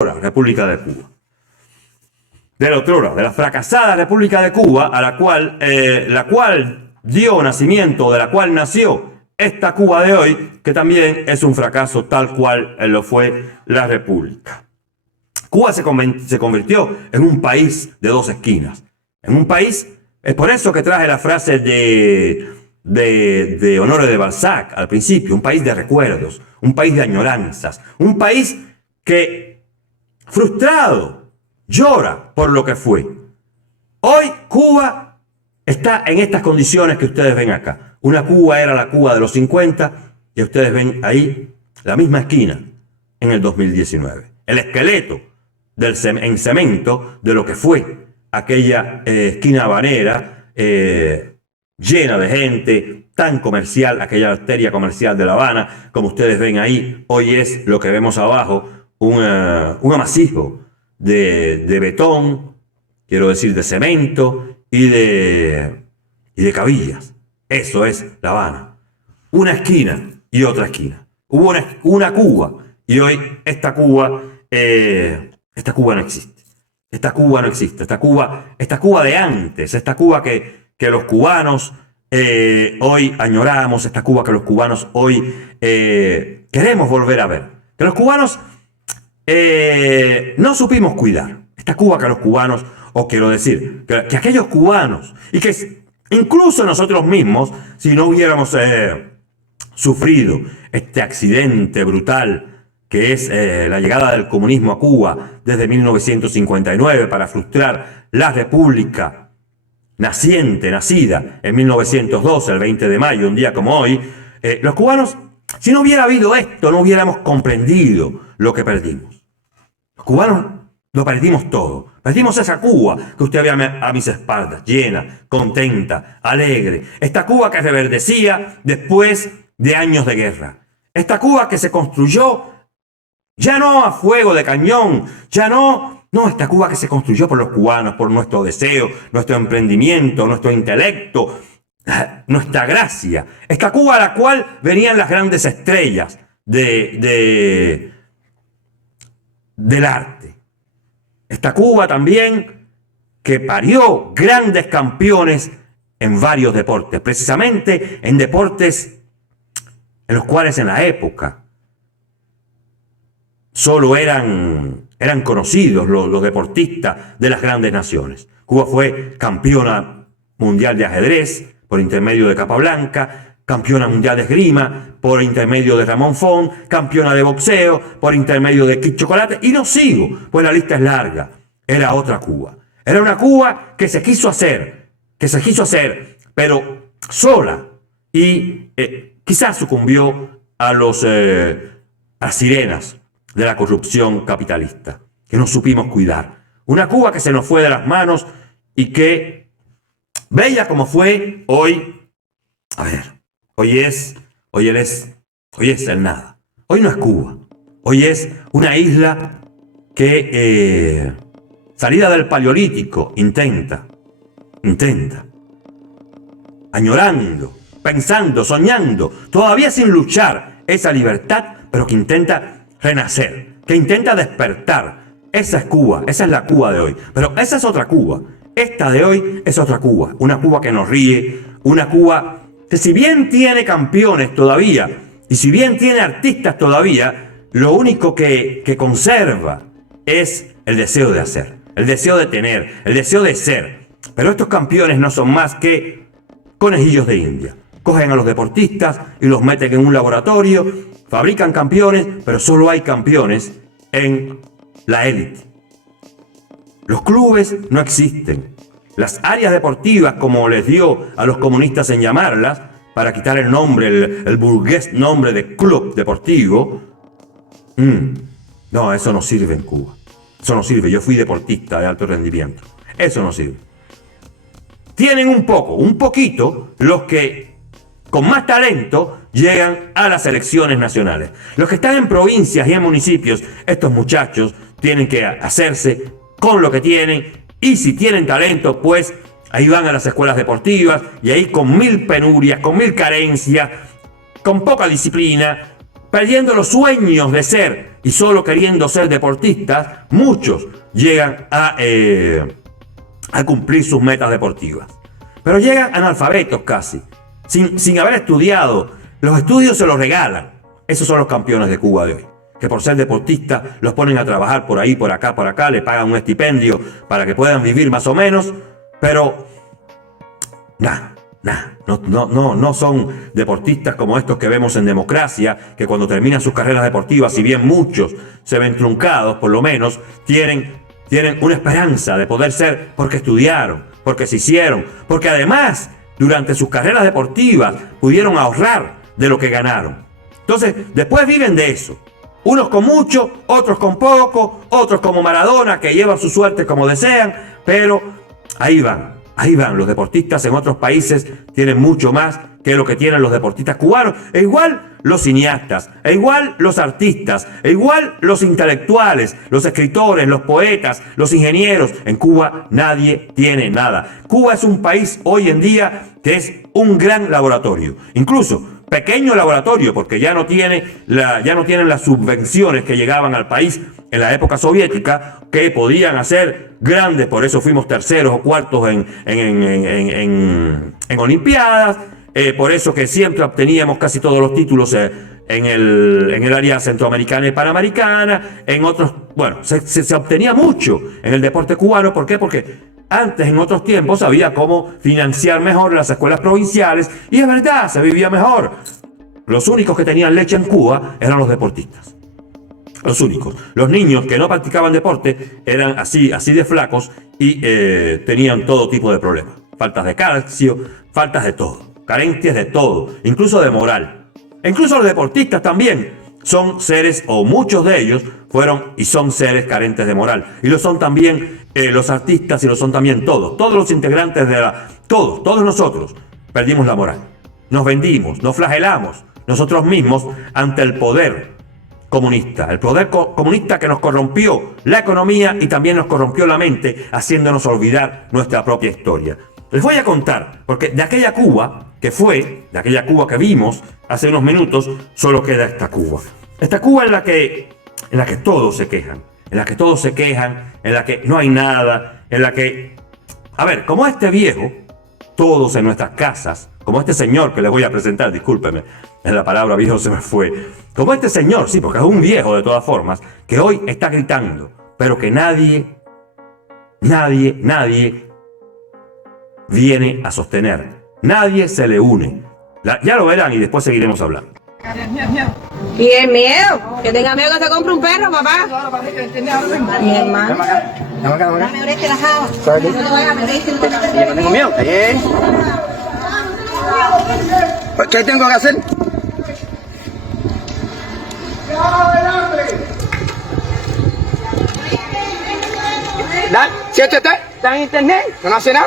República de Cuba. De la otrora, de la fracasada República de Cuba, a la cual dio nacimiento, de la cual nació esta Cuba de hoy, que también es un fracaso tal cual lo fue la República. Cuba se convirtió en un país de dos esquinas. En un país, es por eso que traje la frase de Honoré de Balzac al principio, un país de recuerdos, un país de añoranzas, un país que, frustrado, llora por lo que fue. Hoy Cuba está en estas condiciones que ustedes ven acá. Una Cuba era la Cuba de los 50 y ustedes ven ahí la misma esquina en el 2019. El esqueleto en cemento de lo que fue aquella esquina habanera llena de gente, tan comercial, aquella arteria comercial de La Habana, como ustedes ven ahí. Hoy es lo que vemos abajo, un amasijo de betón, quiero decir de cemento y de cabillas. Eso es La Habana. Una esquina y otra esquina. Hubo una Cuba y hoy esta Cuba no existe. Esta Cuba no existe. Esta Cuba de antes, esta Cuba que los cubanos hoy añoramos, esta Cuba que los cubanos hoy queremos volver a ver. Que los cubanos no supimos cuidar. Esta Cuba que los cubanos, o quiero decir, que aquellos cubanos, y que incluso nosotros mismos, si no hubiéramos sufrido este accidente brutal que es la llegada del comunismo a Cuba desde 1959 para frustrar la república nacida en 1912, el 20 de mayo, un día como hoy, los cubanos, si no hubiera habido esto, no hubiéramos comprendido lo que perdimos. Los cubanos lo perdimos todo. Perdimos esa Cuba que usted ve a mis espaldas, llena, contenta, alegre. Esta Cuba que reverdecía después de años de guerra. Esta Cuba que se construyó ya no a fuego de cañón, ya no, esta Cuba que se construyó por los cubanos, por nuestro deseo, nuestro emprendimiento, nuestro intelecto, nuestra gracia. Esta Cuba a la cual venían las grandes estrellas del arte. Esta Cuba también que parió grandes campeones en varios deportes, precisamente en deportes en los cuales en la época solo eran conocidos los deportistas de las grandes naciones. Cuba fue campeona mundial de ajedrez por intermedio de Capablanca, campeona mundial de esgrima por intermedio de Ramón Font, campeona de boxeo por intermedio de Kid Chocolate, y no sigo, pues la lista es larga. Era otra Cuba. Era una Cuba que se quiso hacer, pero sola, y quizás sucumbió a las sirenas de la corrupción capitalista, que no supimos cuidar. Una Cuba que se nos fue de las manos y que, bella como fue, hoy es el nada. Hoy no es Cuba. Hoy es una isla que, salida del Paleolítico, intenta, añorando, pensando, soñando, todavía sin luchar esa libertad, pero que intenta renacer, que intenta despertar. Esa es Cuba, esa es la Cuba de hoy. Pero esa es otra Cuba. Esta de hoy es otra Cuba. Una Cuba que nos ríe, una Cuba que si bien tiene campeones todavía, y si bien tiene artistas todavía, lo único que conserva es el deseo de hacer, el deseo de tener, el deseo de ser. Pero estos campeones no son más que conejillos de India. Cogen a los deportistas y los meten en un laboratorio, fabrican campeones, pero solo hay campeones en la élite. Los clubes no existen. Las áreas deportivas, como les dio a los comunistas en llamarlas, para quitar el nombre, el burgués nombre de club deportivo, no, eso no sirve en Cuba. Eso no sirve. Yo fui deportista de alto rendimiento. Eso no sirve. Tienen un poquito, los que con más talento llegan a las selecciones nacionales. Los que están en provincias y en municipios, estos muchachos tienen que hacerse con lo que tienen, y si tienen talento, pues ahí van a las escuelas deportivas, y ahí con mil penurias, con mil carencias, con poca disciplina, perdiendo los sueños de ser y solo queriendo ser deportistas, muchos llegan a cumplir sus metas deportivas. Pero llegan analfabetos casi, sin haber estudiado. Los estudios se los regalan. Esos son los campeones de Cuba de hoy, que por ser deportistas los ponen a trabajar por ahí, por acá, le pagan un estipendio para que puedan vivir más o menos, pero no son deportistas como estos que vemos en Democracia, que cuando terminan sus carreras deportivas, si bien muchos se ven truncados, por lo menos tienen una esperanza de poder ser porque estudiaron, porque se hicieron, porque además durante sus carreras deportivas pudieron ahorrar de lo que ganaron. Entonces, después viven de eso. Unos con mucho, otros con poco, otros como Maradona, que llevan su suerte como desean, pero ahí van. Los deportistas en otros países tienen mucho más que lo que tienen los deportistas cubanos. E igual los cineastas, e igual los artistas, e igual los intelectuales, los escritores, los poetas, los ingenieros. En Cuba nadie tiene nada. Cuba es un país hoy en día que es un gran laboratorio. Incluso pequeño laboratorio, porque ya no tienen las subvenciones que llegaban al país en la época soviética, que podían hacer grandes. Por eso fuimos terceros o cuartos en Olimpiadas. Por eso que siempre obteníamos casi todos los títulos en el área centroamericana y panamericana. En otros, bueno, se obtenía mucho en el deporte cubano. ¿Por qué? Porque antes, en otros tiempos, había cómo financiar mejor las escuelas provinciales, y es verdad, se vivía mejor. Los únicos que tenían leche en Cuba eran los deportistas. Los únicos. Los niños que no practicaban deporte eran así de flacos y tenían todo tipo de problemas. Faltas de calcio, faltas de todo, carencias de todo, incluso de moral. E incluso los deportistas también son seres, o muchos de ellos fueron y son seres carentes de moral. Y lo son también los artistas, y lo son también todos los integrantes todos nosotros perdimos la moral. Nos vendimos, nos flagelamos nosotros mismos ante el poder comunista. El poder comunista que nos corrompió la economía y también nos corrompió la mente, haciéndonos olvidar nuestra propia historia. Les voy a contar, porque de aquella Cuba que vimos hace unos minutos, solo queda esta Cuba. Esta Cuba en la que todos se quejan, en la que no hay nada, en la que, como este viejo, todos en nuestras casas, como este señor que les voy a presentar, discúlpeme, en la palabra viejo se me fue, como este señor, sí, porque es un viejo de todas formas, que hoy está gritando, pero que nadie viene a sostener, nadie se le une. Ya lo verán y después seguiremos hablando. ¿Y el miedo? Que tenga miedo que se compre un perro, papá. Mi hermano. Dame este la java. No te vayas a meter este no te vayas a meter. Yo no tengo miedo, está bien. ¿Qué tengo que hacer? Dale, si este está en internet, no hace nada.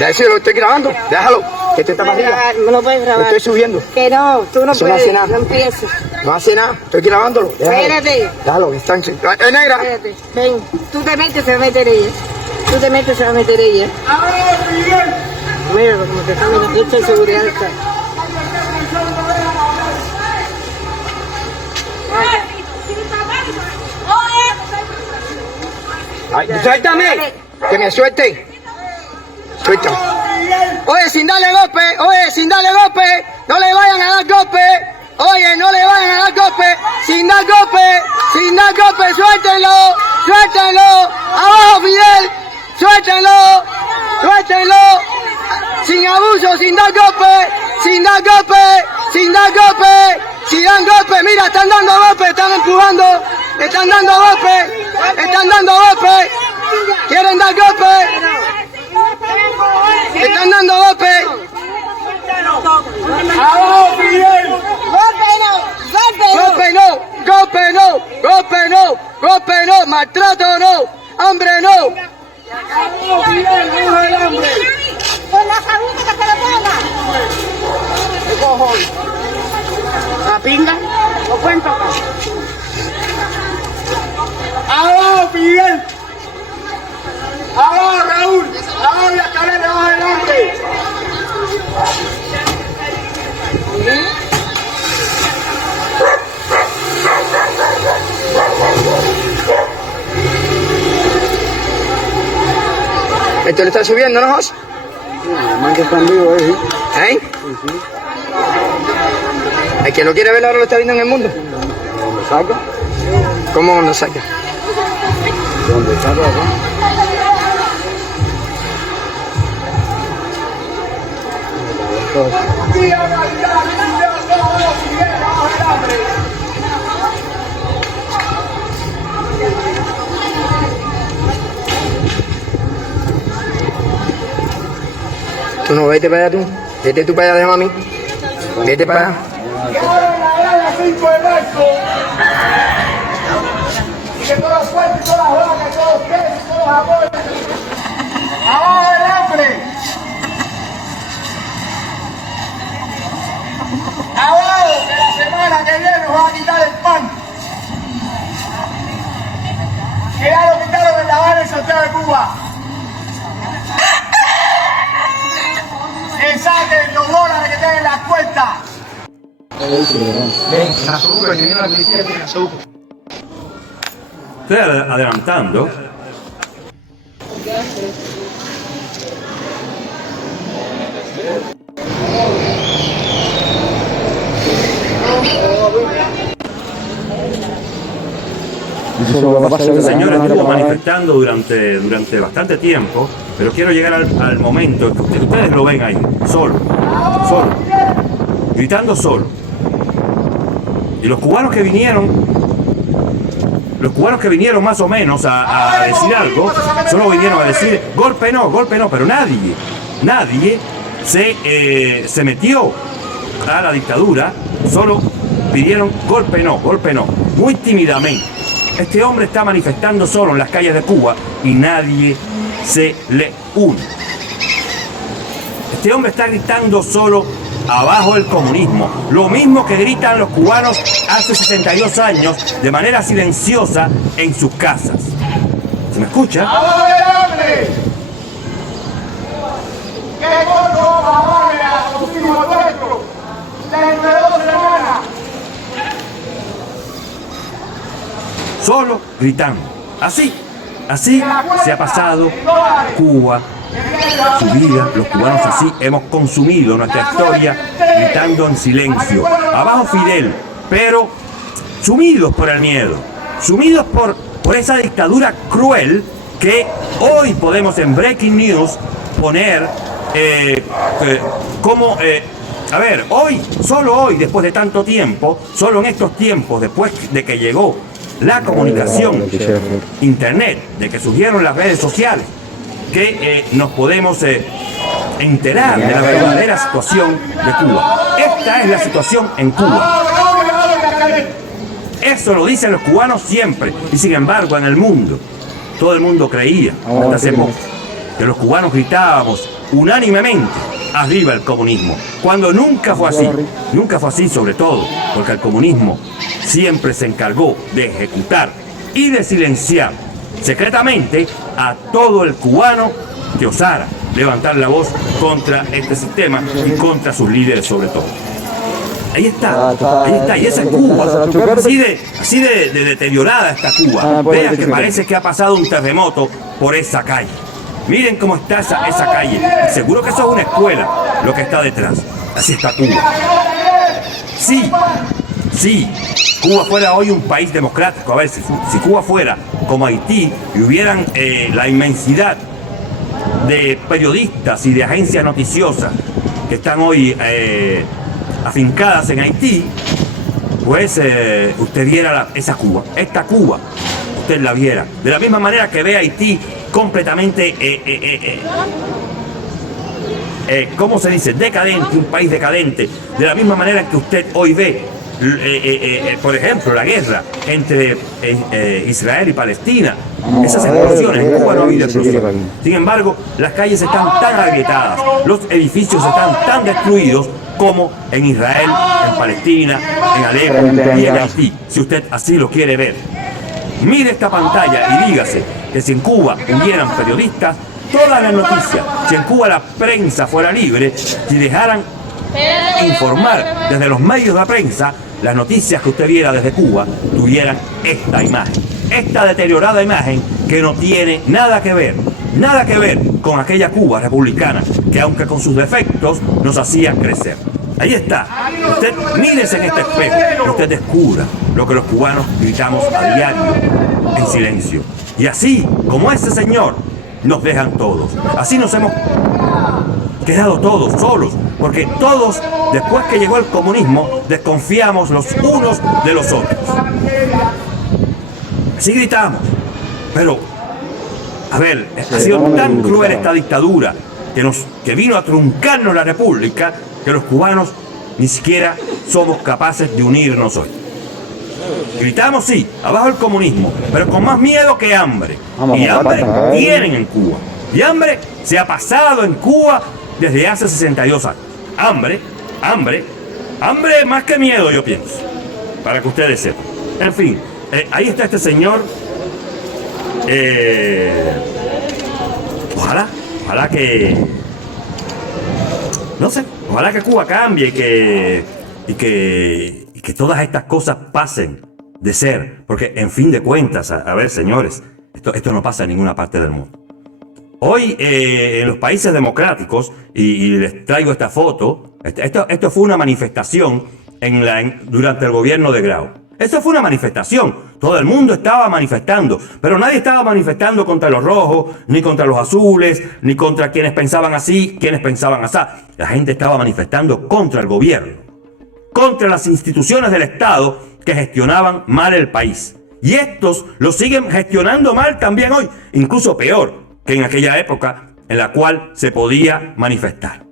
Ya decir, lo estoy grabando, déjalo. Que te está pasando. No lo puedes grabar. Lo estoy subiendo. Que no, tú no Eso puedes. no hace nada. No empieces. No hace nada, estoy grabándolo. Déjalo. Espérate. Déjalo, que está en... negra. Espérate. Ven, tú te metes, se va a meter ella. Mira, como te está metiendo, esto es seguridad está. Ay, suéltame. Que me suelte. Suéltame. Oye, sin darle golpe. No le vayan a dar golpe. Oye, no le vayan a dar golpe. Sin dar golpe. Suéltenlo. Abajo, Fidel. Suéltenlo. Sin abuso, sin dar golpe. Si dan golpe, mira, están dando golpe, están empujando, están dando golpe. ¿Quieren dar golpe? Están dando golpe. ¡Abajo, Miguel! Golpe no, maltrato no, hambre no. ¡Abajo, Miguel! ¡Vamos el hambre! Con la jabita que se lo ponga. ¿Qué cojones? ¿La pinga? ¿Lo cuento acá? ¡Abajo, Miguel! ¡Abajo, Raúl! ¡Abajo, la cadena! ¡Abajo el hambre! ¿Esto le está subiendo, no, José? Más que están vivos, ¿eh? ¿Eh? ¿El que lo quiere ver ahora lo está viendo en el mundo? ¿Dónde saca? ¿Cómo lo saca? ¿Dónde saca, acá? Tú no, vete para allá tú. Vete tú para allá, déjame a mí. Vete para allá. ¡Abajo el hambre! ¡Abajo! Que la semana que viene nos va a quitar el pan. Que ya lo quitaron en La Habana y Santiago de Cuba. Que saquen los dólares que tienen en la cuenta. Estoy adelantando. Este señor estuvo manifestando durante bastante tiempo, pero quiero llegar al momento que ustedes lo ven ahí, solo, gritando solo. Y los cubanos que vinieron más o menos a decir algo, solo vinieron a decir golpe no, pero nadie se metió a la dictadura, solo pidieron golpe no, muy tímidamente. Este hombre está manifestando solo en las calles de Cuba y nadie se le une. Este hombre está gritando solo abajo el comunismo, lo mismo que gritan los cubanos hace 62 años de manera silenciosa en sus casas. ¿Se me escucha? ¡Abajo el hambre! ¡Qué gordo va a los hijos nuestros! ¡Dentro de 2 semanas! Solo gritando. Así se ha pasado Cuba, su vida. Los cubanos así hemos consumido nuestra historia gritando en silencio. Abajo Fidel, pero sumidos por el miedo, sumidos por esa dictadura cruel que hoy podemos en Breaking News poner solo hoy, después de tanto tiempo, solo en estos tiempos, después de que llegó la comunicación, internet, de que surgieron las redes sociales, que nos podemos enterar de la verdadera situación de Cuba. Esta es la situación en Cuba. Eso lo dicen los cubanos siempre, y sin embargo en el mundo, todo el mundo creía, hasta hace poco, que los cubanos gritábamos unánimemente arriba el comunismo, cuando nunca fue así sobre todo, porque el comunismo siempre se encargó de ejecutar y de silenciar secretamente a todo el cubano que osara levantar la voz contra este sistema y contra sus líderes sobre todo. Ahí está, y esa es Cuba, así de deteriorada está Cuba. Vean que parece que ha pasado un terremoto por esa calle. Miren cómo está esa calle. Seguro que eso es una escuela lo que está detrás. Así está Cuba. Sí, Cuba fuera hoy un país democrático. A ver, si Cuba fuera como Haití y hubieran la inmensidad de periodistas y de agencias noticiosas que están hoy afincadas en Haití, pues usted viera esta Cuba, usted la viera. De la misma manera que ve Haití completamente, ¿cómo se dice? Decadente, un país decadente. De la misma manera que usted hoy ve, por ejemplo, la guerra entre Israel y Palestina. Esas explosiones, en Cuba no ha habido explosiones. Sin embargo, las calles están tan agrietadas, los edificios están tan destruidos como en Israel, en Palestina, en Alepo y en Haití, si usted así lo quiere ver. Mire esta pantalla y dígase que si en Cuba hubieran periodistas, todas las noticias, si en Cuba la prensa fuera libre, si dejaran informar desde los medios de la prensa, las noticias que usted viera desde Cuba tuvieran esta imagen, esta deteriorada imagen que no tiene nada que ver nada que ver con aquella Cuba republicana que, aunque con sus defectos, nos hacía crecer. Ahí está. Usted mírese en este espejo y usted descubra lo que los cubanos gritamos a diario en silencio. Y así, como ese señor, nos dejan todos. Así nos hemos quedado todos solos, porque todos, después que llegó el comunismo, desconfiamos los unos de los otros. Así gritamos. Pero, a ver, ha sido tan cruel esta dictadura que vino a truncarnos la república, que los cubanos ni siquiera somos capaces de unirnos hoy. Gritamos, sí, abajo el comunismo, pero con más miedo que hambre. Y hambre tienen en Cuba. Y hambre se ha pasado en Cuba desde hace 62 años. Hambre más que miedo, yo pienso. Para que ustedes sepan. En fin, ahí está este señor. Ojalá que... No sé, ojalá que Cuba cambie y que todas estas cosas pasen de ser. Porque, en fin de cuentas, a ver, señores, esto no pasa en ninguna parte del mundo. Hoy, en los países democráticos, y les traigo esta foto, esto fue una manifestación durante el gobierno de Grau. Eso fue una manifestación. Todo el mundo estaba manifestando, pero nadie estaba manifestando contra los rojos, ni contra los azules, ni contra quienes pensaban así, quienes pensaban así. La gente estaba manifestando contra el gobierno, contra las instituciones del Estado que gestionaban mal el país. Y estos lo siguen gestionando mal también hoy, incluso peor que en aquella época en la cual se podía manifestar.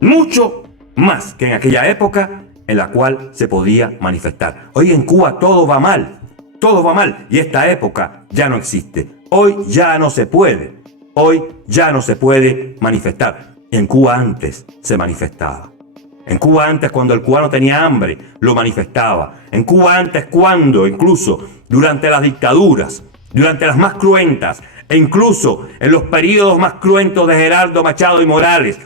Mucho más que en aquella época en la cual se podía manifestar. Hoy en Cuba todo va mal, y esta época ya no existe. Hoy ya no se puede manifestar. En Cuba antes se manifestaba. En Cuba antes, cuando el cubano tenía hambre, lo manifestaba. En Cuba antes, cuando incluso durante las dictaduras, durante las más cruentas, e incluso en los periodos más cruentos de Gerardo Machado y Morales,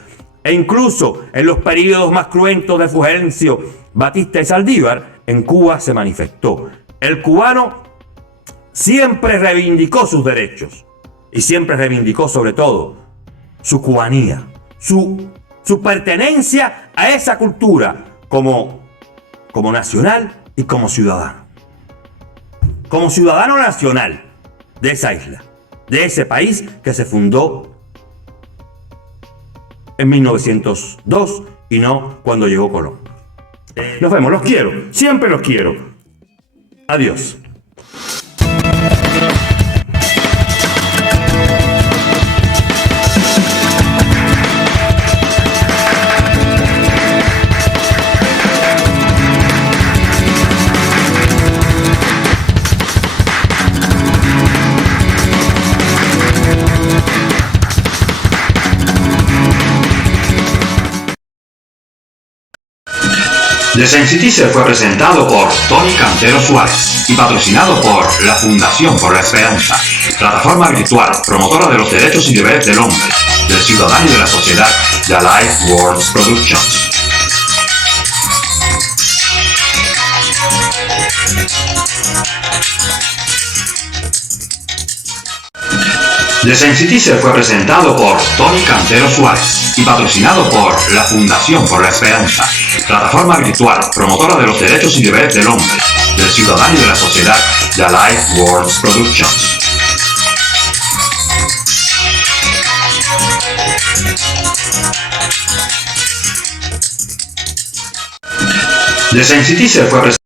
e incluso en los periodos más cruentos de Fulgencio Batista y Saldívar, en Cuba se manifestó. El cubano siempre reivindicó sus derechos y siempre reivindicó sobre todo su cubanía, su pertenencia a esa cultura como nacional y como ciudadano. Como ciudadano nacional de esa isla, de ese país que se fundó en 1902 y no cuando llegó Colón. Nos vemos, los quiero, siempre los quiero. Adiós. The Sensitizer fue presentado por Tony Cantero Suárez y patrocinado por la Fundación por la Esperanza, plataforma virtual promotora de los derechos y deberes del hombre, del ciudadano y de la sociedad, The Life Worlds Productions. The Sensitizer fue presentado por Tony Cantero Suárez y patrocinado por la Fundación por la Esperanza, plataforma virtual promotora de los derechos y deberes del hombre, del ciudadano y de la sociedad, The Life Worlds Productions. The Sensitizer fue presentado